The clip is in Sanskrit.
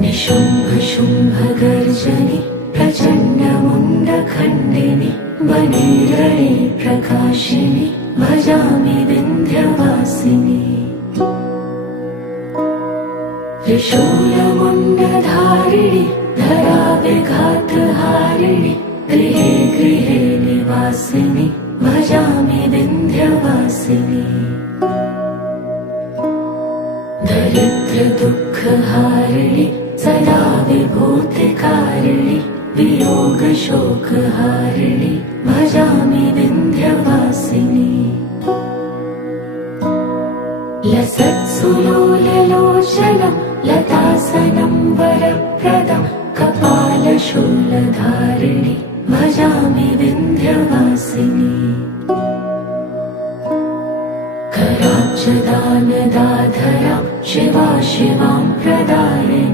निशुम्भशुम्भगर्जनि प्रचण्डमुण्डखण्डिनि वनेरणे प्रकाशिनि भजामि विन्ध्यवासिनि। त्रिशूलमुण्डधारिणि धराविघातहारिणि गृहे गृहे निवासिनि भजामि विन्ध्यवासिनि। दरिद्रदुःखहारिणि सदा विभूतिकारिणि वियोगशोकहारिणि भजामि विन्ध्यवासिनि। लसत्सुलोललोचनं लतासनं वरप्रदं कपालशूलधारिणि भजामि विन्ध्यवासिनि। कराब्जदानदाधरां शिवा शिवां प्रदायिनि